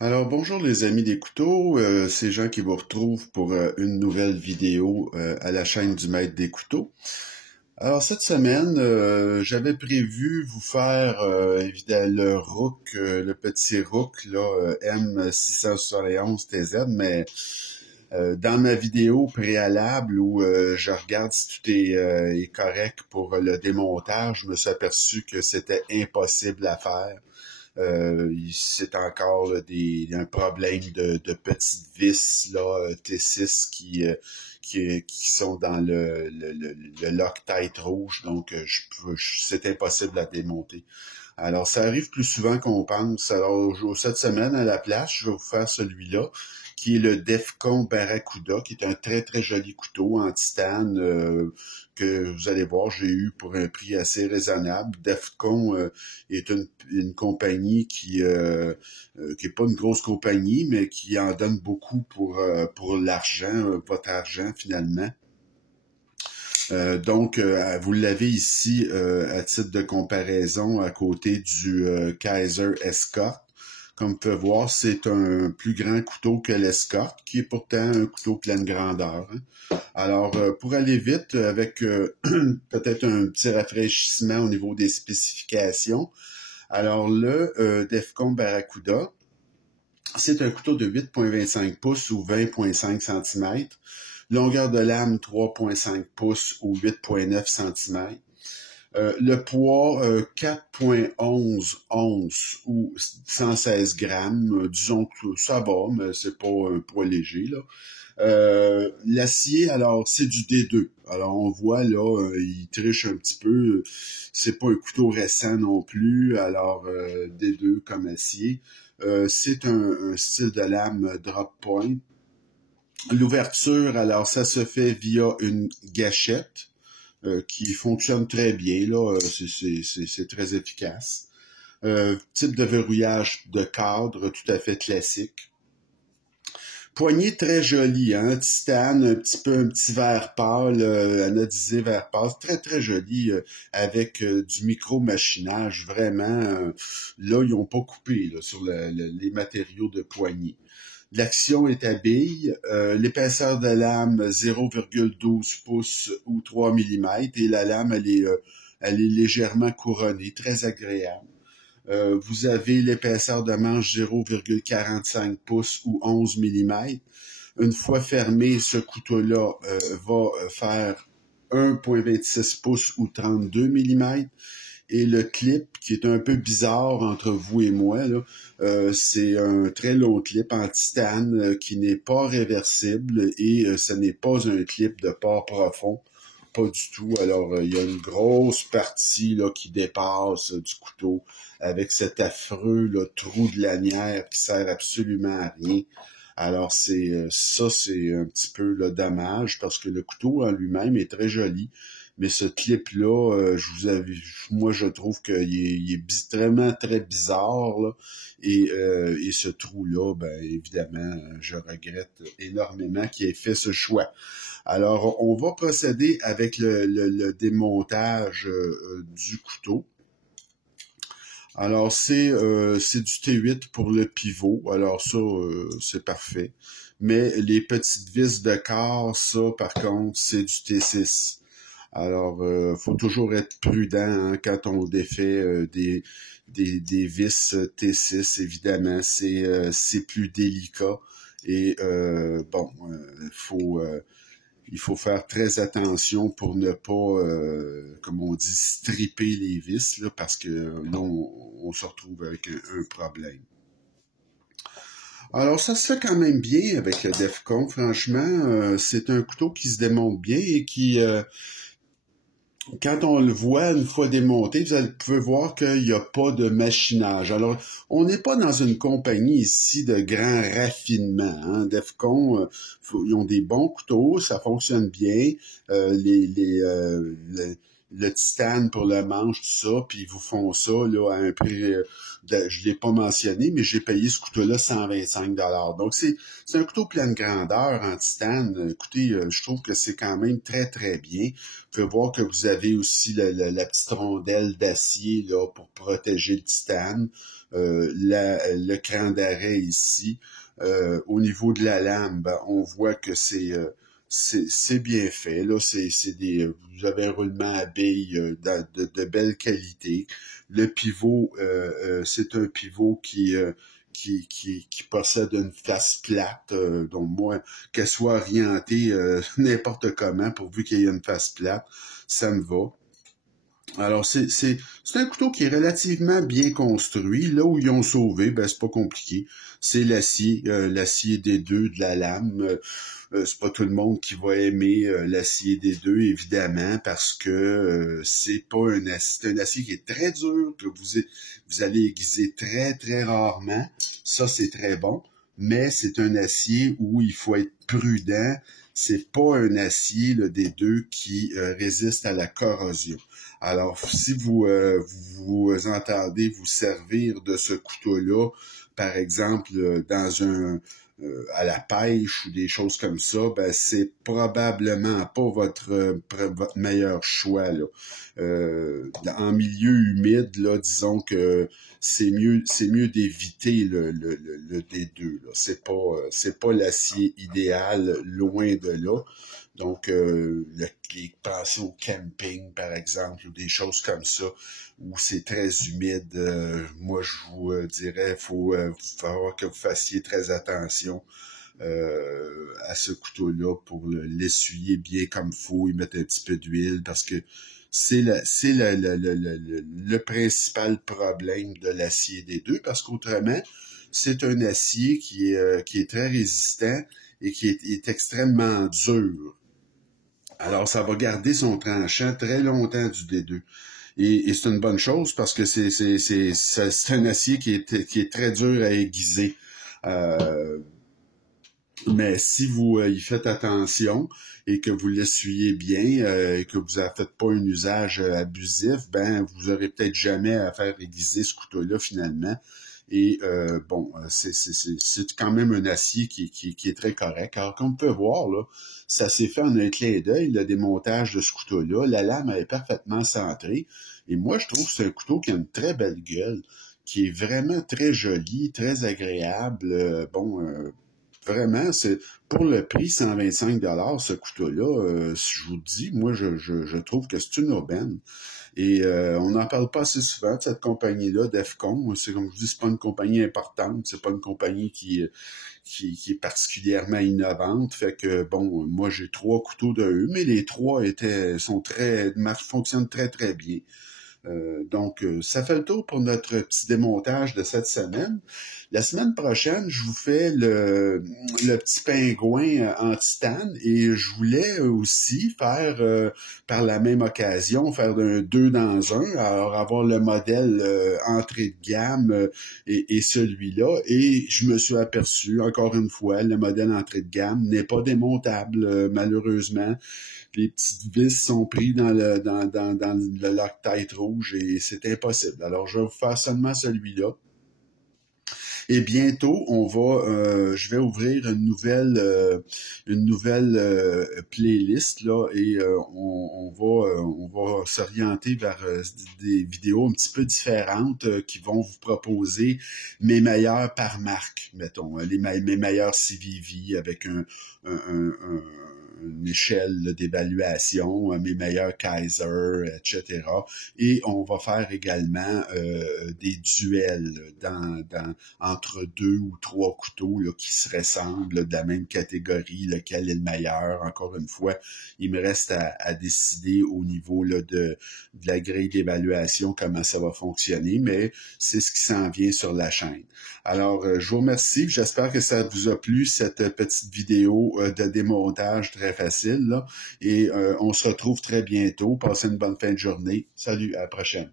Alors bonjour les amis des couteaux, c'est Jean qui vous retrouve pour une nouvelle vidéo à la chaîne du Maître des couteaux. Alors cette semaine, j'avais prévu vous faire évidemment le Rook, le petit Rook là, M671TZ, mais dans ma vidéo préalable où je regarde si tout est correct pour le démontage, je me suis aperçu que c'était impossible à faire. C'est encore là, un problème de petites vis là, T6 qui sont dans le Loctite rouge, donc c'est impossible à démonter. Alors, ça arrive plus souvent qu'on pense. Alors, cette semaine, à la place, je vais vous faire celui-là, qui est le Defcon Barracuda, qui est un très, très joli couteau en titane que vous allez voir, j'ai eu pour un prix assez raisonnable. Defcon est une compagnie qui est pas une grosse compagnie, mais qui en donne beaucoup pour l'argent, votre argent finalement. Vous l'avez ici à titre de comparaison à côté du Kaiser Escort. Comme vous pouvez voir, c'est un plus grand couteau que l'Escort, qui est pourtant un couteau pleine grandeur. Hein. Alors, pour aller vite, avec peut-être un petit rafraîchissement au niveau des spécifications, alors le Defcon Barracuda, c'est un couteau de 8,25 pouces ou 20,5 cm. Longueur de lame 3,5 pouces ou 8,9 cm. Le poids 4,11 onces ou 116 grammes. Disons que ça va, mais c'est pas un poids léger, là. L'acier, alors, c'est du D2. Alors, on voit, là, il triche un petit peu. C'est pas un couteau récent non plus. Alors, D2 comme acier. C'est un style de lame drop point. L'ouverture, alors, ça se fait via une gâchette qui fonctionne très bien. Là, c'est très efficace. Type de verrouillage de cadre tout à fait classique. Poignée très jolie, hein, titane, un petit vert pâle, anodisé vert pâle, très très joli, avec du micro-machinage, vraiment. Là, ils n'ont pas coupé là, sur les matériaux de poignée. L'action est à bille, l'épaisseur de lame 0,12 pouces ou 3 mm et la lame, elle est légèrement couronnée, très agréable. Vous avez l'épaisseur de manche 0,45 pouces ou 11 mm. Une fois fermé, ce couteau-là va faire 1,26 pouces ou 32 mm. Et le clip, qui est un peu bizarre entre vous et moi, là, c'est un très long clip en titane qui n'est pas réversible et ce n'est pas un clip de port profond. Pas du tout. Alors, il y a une grosse partie là, qui dépasse du couteau avec cet affreux là, trou de lanière qui sert absolument à rien. Alors, c'est un petit peu le dommage parce que le couteau en lui-même est très joli. Mais ce clip-là, moi, je trouve qu'il est vraiment très bizarre. Là, et ce trou-là, ben évidemment, je regrette énormément qu'il ait fait ce choix. Alors, on va procéder avec le démontage du couteau. Alors, c'est du T8 pour le pivot. Alors, ça, c'est parfait. Mais les petites vis de quart, ça, par contre, c'est du T6. Alors, faut toujours être prudent hein, quand on défait des vis T6, évidemment, c'est plus délicat. Et il faut faire très attention pour ne pas, comme on dit, stripper les vis, là, parce que là, on se retrouve avec un problème. Alors, ça se fait quand même bien avec le Defcon, franchement. C'est un couteau qui se démonte bien et qui, quand on le voit une fois démonté, vous pouvez voir qu'il n'y a pas de machinage. Alors, on n'est pas dans une compagnie ici de grand raffinement. Hein. Defcon, ils ont des bons couteaux, ça fonctionne bien. Le titane pour le manche, tout ça, puis ils vous font ça là, à un prix, je l'ai pas mentionné, mais j'ai payé ce couteau-là 125 $. Donc, c'est un couteau pleine grandeur en titane. Écoutez, je trouve que c'est quand même très, très bien. Vous pouvez voir que vous avez aussi la petite rondelle d'acier là pour protéger le titane. le cran d'arrêt ici. Au niveau de la lame, ben, on voit que c'est bien fait. Là, vous avez un roulement à billes de belle qualité. Le pivot, c'est un pivot qui possède une face plate. Donc moi, qu'elle soit orientée n'importe comment, pourvu qu'il y ait une face plate, ça me va. Alors, c'est un couteau qui est relativement bien construit. Là où ils ont sauvé, ben c'est pas compliqué. C'est l'acier des deux de la lame. C'est pas tout le monde qui va aimer l'acier des deux, évidemment, parce que c'est pas c'est un acier qui est très dur, que vous allez aiguiser très, très rarement. Ça, c'est très bon. Mais c'est un acier où il faut être prudent. C'est pas un acier là, des deux qui résiste à la corrosion. Alors, si vous entendez vous servir de ce couteau-là, par exemple, à la pêche ou des choses comme ça, ben c'est probablement pas votre meilleur choix, là. En milieu humide, là, disons que c'est mieux d'éviter le D2, là. C'est pas l'acier idéal, loin de là. Donc, les passer au camping, par exemple, ou des choses comme ça, où c'est très humide, moi, je vous dirais, faut falloir que vous fassiez très attention à ce couteau-là pour l'essuyer bien comme faut, y mettre un petit peu d'huile, parce que c'est le principal problème de l'acier des deux, parce qu'autrement, c'est un acier qui est très résistant et qui est extrêmement dur. Alors, ça va garder son tranchant très longtemps du D2. Et c'est une bonne chose parce que c'est un acier qui est très dur à aiguiser. Mais si vous y faites attention et que vous l'essuyez bien et que vous n'en faites pas un usage abusif, ben vous aurez peut-être jamais à faire aiguiser ce couteau-là finalement. Et c'est quand même un acier qui est très correct. Alors, comme on peut voir, là, ça s'est fait en un clin d'œil, le démontage de ce couteau-là. La lame est parfaitement centrée. Et moi, je trouve que c'est un couteau qui a une très belle gueule, qui est vraiment très joli, très agréable. Vraiment, c'est pour le prix, 125 $, ce couteau-là, si je vous le dis, moi, je trouve que c'est une aubaine. Et on n'en parle pas assez souvent de cette compagnie-là, Defcon. C'est comme je dis, c'est pas une compagnie importante, c'est pas une compagnie qui est particulièrement innovante. Fait que bon, moi j'ai 3 couteaux de eux, mais les 3 fonctionnent très très bien. Donc, ça fait le tour pour notre petit démontage de cette semaine. La semaine prochaine, je vous fais le petit pingouin en titane et je voulais aussi faire, par la même occasion, faire un 2 dans 1, alors avoir le modèle entrée de gamme et celui-là. Et je me suis aperçu, encore une fois, le modèle entrée de gamme n'est pas démontable, malheureusement. Les petites vis sont prises dans le Loctite rouge et c'est impossible. Alors, je vais vous faire seulement celui-là. Et bientôt, je vais ouvrir une nouvelle playlist là et on va s'orienter vers des vidéos un petit peu différentes qui vont vous proposer mes meilleurs par marque, mettons, mes meilleurs CVV avec une échelle d'évaluation, mes meilleurs Kaiser, etc. Et on va faire également des duels entre 2 ou 3 couteaux là, qui se ressemblent, là, de la même catégorie, lequel est le meilleur. Encore une fois, il me reste à décider au niveau là, de la grille d'évaluation comment ça va fonctionner, mais c'est ce qui s'en vient sur la chaîne. Alors, je vous remercie. J'espère que ça vous a plu, cette petite vidéo de démontage très facile. Là, et on se retrouve très bientôt. Passez une bonne fin de journée. Salut, à la prochaine.